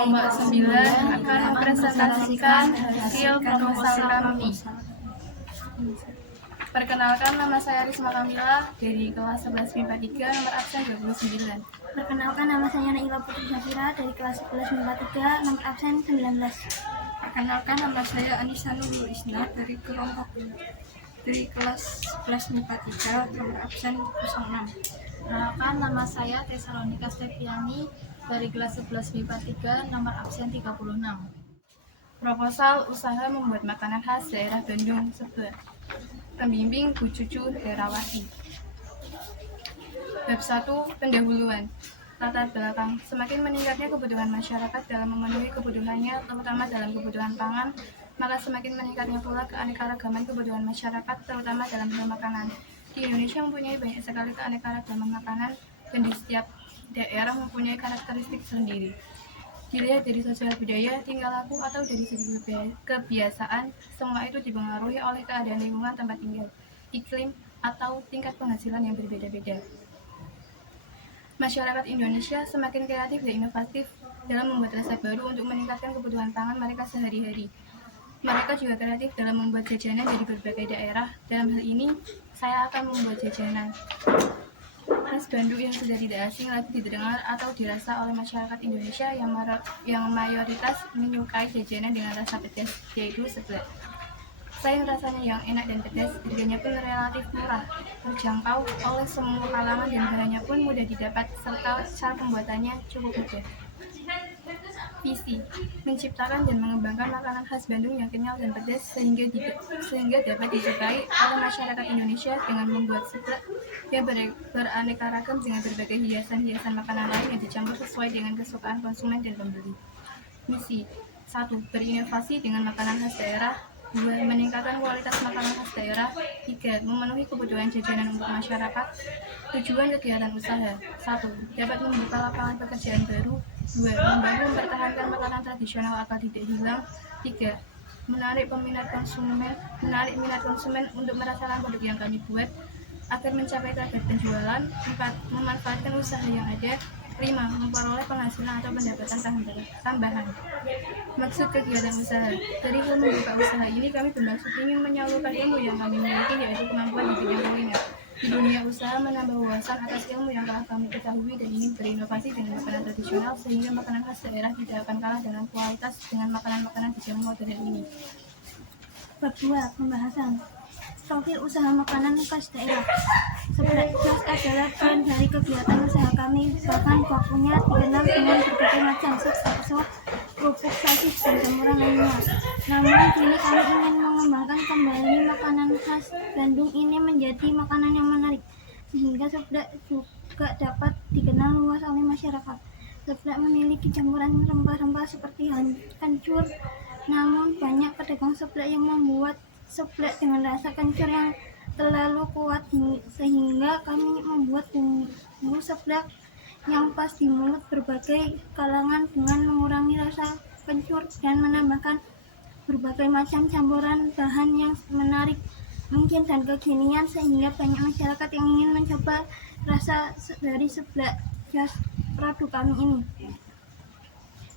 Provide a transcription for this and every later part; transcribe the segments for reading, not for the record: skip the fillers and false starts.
kelompok 9 akan mempresentasikan hasil proposal kami. Perkenalkan, nama saya Risma Kamila dari kelas 11 MIPA 3 nomor absen 29. Perkenalkan, nama saya Naila Putri Zafira dari kelas 11 MIPA 3 nomor absen 19. Perkenalkan, nama saya Anissa Nurul Isna dari kelas 11 MIPA 3 nomor absen 06. Perkenalkan, nama saya Tesalonika Steviani dari kelas 11 MIPA 3 nomor absen 36. Proposal usaha membuat makanan khas daerah Bandung Sebelah. Pembimbing Bu Cucu Herawati. Bab 1. Pendahuluan. Latar belakang. Semakin meningkatnya kebutuhan masyarakat dalam memenuhi kebutuhannya, terutama dalam kebutuhan pangan, maka semakin meningkatnya pula keanekaragaman kebutuhan masyarakat, terutama dalam hal makanan. Di Indonesia mempunyai banyak sekali keanekaragaman makanan, dan di setiap daerah mempunyai karakteristik sendiri. Dilihat dari sosial budaya, tingkah laku, atau dari segi kebiasaan, semua itu dipengaruhi oleh keadaan lingkungan tempat tinggal, iklim, atau tingkat penghasilan yang berbeda-beda. Masyarakat Indonesia semakin kreatif dan inovatif dalam membuat resep baru untuk meningkatkan kebutuhan pangan mereka sehari-hari. Mereka juga kreatif dalam membuat jajanan dari berbagai daerah. Dalam hal ini, saya akan membuat jajanan khas Bandung yang sudah tidak asing lagi didengar atau dirasa oleh masyarakat Indonesia yang mayoritas menyukai jajanan dengan rasa pedas, yaitu seblak. Selain rasanya yang enak dan pedas, harganya pun relatif murah, terjangkau oleh semua kalangan, dan bahannya pun mudah didapat, serta cara pembuatannya cukup mudah. Visi: menciptakan dan mengembangkan makanan khas Bandung yang kenyal dan pedas sehingga dapat disukai oleh masyarakat Indonesia dengan membuat seblak yang beraneka ragam dengan berbagai hiasan-hiasan makanan lain yang dicampur sesuai dengan kesukaan konsumen dan pembeli. Misi: 1. Berinovasi dengan makanan khas daerah. 2. Meningkatkan kualitas makanan khas daerah. 3. Memenuhi kebutuhan jajanan untuk masyarakat. Tujuan kegiatan usaha: 1. Dapat membuka lapangan pekerjaan baru. 2. Membantu mempertahankan makanan tradisional agar tidak hilang. 3. Menarik minat konsumen untuk merasakan produk yang kami buat agar mencapai target penjualan. 4. Memanfaatkan usaha yang ada. 5. Memperoleh penghasilan atau pendapatan tambahan. Maksud kegiatan usaha: dari hal membuka usaha ini, kami bermaksud ingin menyalurkan ilmu yang kami miliki, yaitu kemampuan di bidang kuliner. Di dunia usaha, menambah wawasan atas ilmu yang telah kami ketahui dan ingin berinovasi dengan makanan tradisional sehingga makanan khas daerah tidak akan kalah dalam kualitas dengan makanan-makanan di zaman modern ini. Bab 2. Pembahasan. Profil usaha makanan khas daerah. Seblak khas adalah bagian dari kegiatan usaha kami, bahkan bakunya dikenal dengan berbagai macam sop, kerupuk, sasis, dan campuran lainnya. Namun kini kami ingin mengembangkan kembali makanan khas Bandung ini menjadi makanan yang menarik, sehingga seblak juga dapat dikenal luas oleh masyarakat. Seblak memiliki campuran rempah-rempah seperti kencur, namun banyak pedagang seblak yang membuat seblak dengan rasa kencur yang terlalu kuat, sehingga kami membuat bumbu seblak yang pas di mulut berbagai kalangan dengan mengurangi rasa kencur dan menambahkan berbagai macam campuran bahan yang menarik mungkin dan kekinian, sehingga banyak masyarakat yang ingin mencoba rasa dari seblak khas produk kami ini.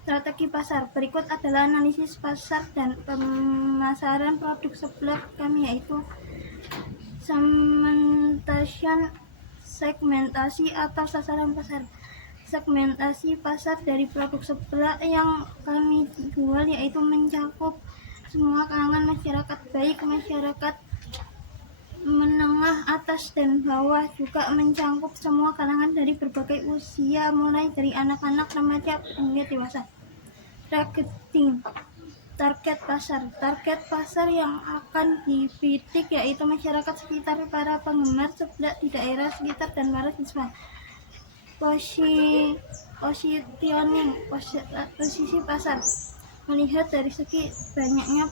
Strategi pasar. Berikut adalah analisis pasar dan pemasaran produk seblak kami, yaitu segmentasi atau sasaran pasar. Segmentasi pasar dari produk seblak yang kami jual yaitu mencakup semua kalangan masyarakat, baik masyarakat menengah, atas, dan bawah, juga mencakup semua kalangan dari berbagai usia, mulai dari anak-anak, remaja, hingga dewasa. Target pasar yang akan dibidik yaitu masyarakat sekitar, para penggemar seblak di daerah sekitar, dan para siswa. Posisi pasar. Melihat dari segi banyaknya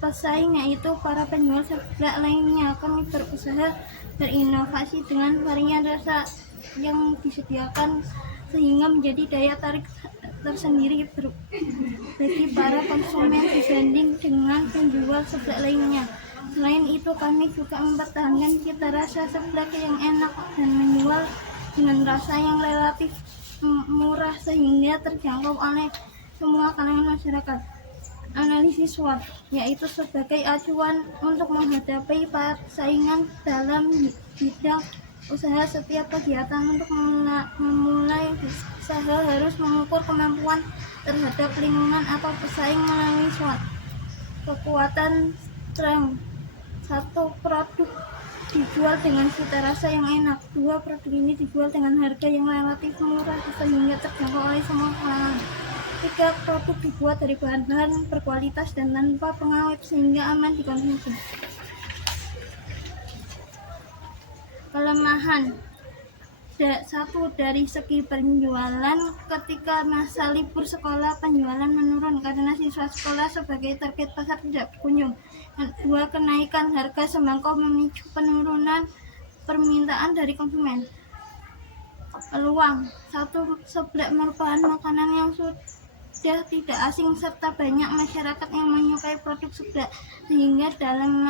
pesaing, yaitu para penjual seblak lainnya, kami berusaha berinovasi dengan varian rasa yang disediakan sehingga menjadi daya tarik tersendiri bagi para konsumen dibanding dengan penjual seblak lainnya. Selain itu, kami juga mempertahankan cita rasa seblak yang enak dan menjual dengan rasa yang relatif murah sehingga terjangkau oleh semua kalangan masyarakat. Analisis SWOT yaitu sebagai acuan untuk menghadapi persaingan dalam bidang usaha. Setiap kegiatan untuk memulai usaha harus mengukur kemampuan terhadap lingkungan atau pesaing melalui SWOT. Kekuatan strength: 1. Produk dijual dengan cita rasa yang enak. 2. Produk ini dijual dengan harga yang relatif murah sehingga terjangkau oleh semua kalangan. 3. Produk dibuat dari bahan-bahan berkualitas dan tanpa pengawet sehingga aman dikonsumsi. Kelemahan: 1. Dari segi penjualan, ketika masa libur sekolah penjualan menurun karena siswa sekolah sebagai target pasar tidak berkunjung. 2. Kenaikan harga sembako memicu penurunan permintaan dari konsumen. Peluang: 1. Seblak merupakan makanan yang sudah tidak asing serta banyak masyarakat yang menyukai produk seblak sehingga dalam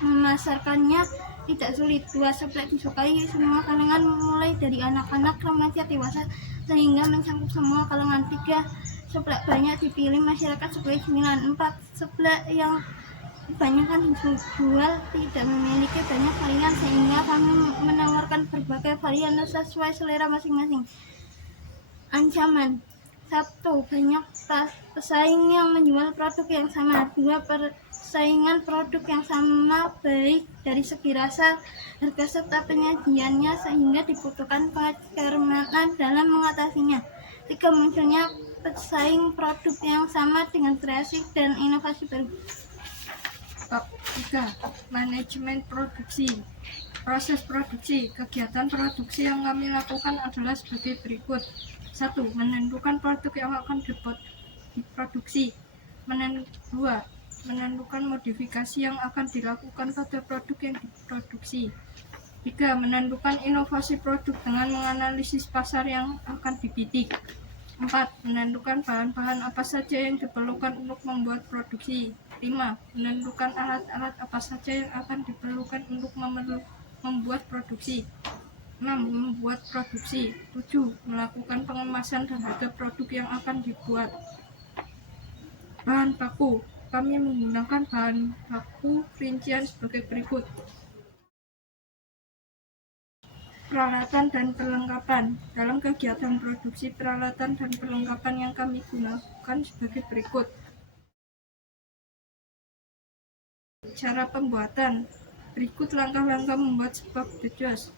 memasarkannya tidak sulit. 2. Seblak disukai semua kalangan mulai dari anak-anak, remaja, dewasa sehingga mencakup semua kalangan. 3. Seblak banyak dipilih masyarakat sebagai cemilan. 4. Seblak yang kebanyakan dijual tidak memiliki banyak varian sehingga kami menawarkan berbagai varian sesuai selera masing-masing. Ancaman: 1. Banyak pesaing yang menjual produk yang sama. 2. Persaingan produk yang sama baik dari segi rasa, harga serta penyajiannya sehingga dibutuhkan kecermatan dalam mengatasinya. 3. Munculnya pesaing produk yang sama dengan kreasi dan inovasi baru. Bab 3. Manajemen produksi. Proses produksi. Kegiatan produksi yang kami lakukan adalah sebagai berikut. 1. Menentukan produk yang akan diproduksi. 2. Menentukan modifikasi yang akan dilakukan pada produk yang diproduksi. 3. Menentukan inovasi produk dengan menganalisis pasar yang akan dibidik. 4. Menentukan bahan-bahan apa saja yang diperlukan untuk membuat produksi. 5. Menentukan alat-alat apa saja yang akan diperlukan untuk membuat produksi. 6. Membuat produksi. 7. Melakukan pengemasan terhadap produk yang akan dibuat. Bahan baku. Kami menggunakan bahan baku rincian sebagai berikut. Peralatan dan perlengkapan. Dalam kegiatan produksi, peralatan dan perlengkapan yang kami gunakan sebagai berikut. Cara pembuatan. Berikut langkah-langkah membuat seblak bejos.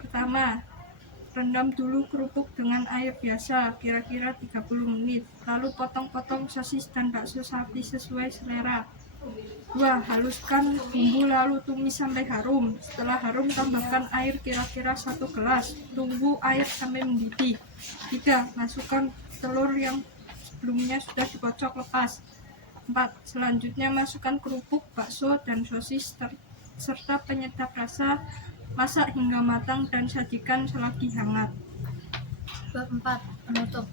Pertama, rendam dulu kerupuk dengan air biasa kira-kira 30 menit. Lalu potong-potong sosis dan bakso sapi sesuai selera. 2. Haluskan bumbu lalu tumis sampai harum. Setelah harum, tambahkan air kira-kira 1 gelas. Tunggu air sampai mendidih. 3. Masukkan telur yang sebelumnya sudah dikocok lepas. 4. Selanjutnya masukkan kerupuk, bakso, dan sosis serta penyedap rasa. Masak hingga matang dan sajikan selagi hangat. Bab 4. Penutup.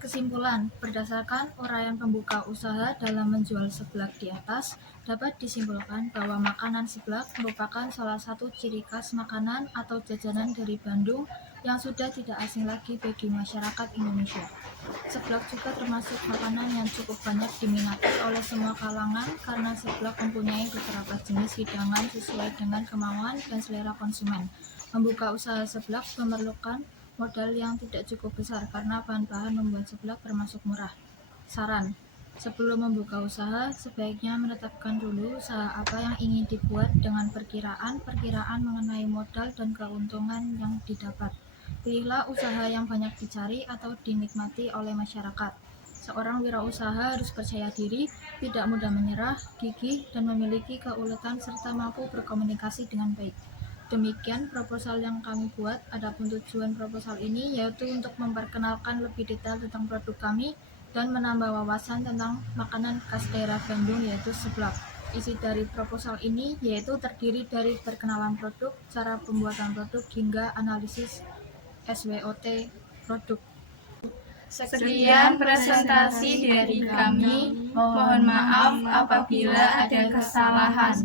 Kesimpulan, berdasarkan uraian pembuka usaha dalam menjual seblak di atas, dapat disimpulkan bahwa makanan seblak merupakan salah satu ciri khas makanan atau jajanan dari Bandung yang sudah tidak asing lagi bagi masyarakat Indonesia. Seblak juga termasuk makanan yang cukup banyak diminati oleh semua kalangan karena seblak mempunyai beberapa jenis hidangan sesuai dengan kemauan dan selera konsumen. Membuka usaha seblak memerlukan modal yang tidak cukup besar karena bahan-bahan membuat seblak termasuk murah. Saran: sebelum membuka usaha, sebaiknya menetapkan dulu usaha apa yang ingin dibuat dengan perkiraan mengenai modal dan keuntungan yang didapat. Pilihlah usaha yang banyak dicari atau dinikmati oleh masyarakat. Seorang wirausaha harus percaya diri, tidak mudah menyerah, gigih, dan memiliki keuletan serta mampu berkomunikasi dengan baik. Demikian proposal yang kami buat. Adapun tujuan proposal ini yaitu untuk memperkenalkan lebih detail tentang produk kami dan menambah wawasan tentang makanan khas daerah Bandung yaitu seblak. Isi dari proposal ini yaitu terdiri dari perkenalan produk, cara pembuatan produk, hingga analisis SWOT produk. Sekian presentasi dari kami. Mohon maaf apabila ada kesalahan.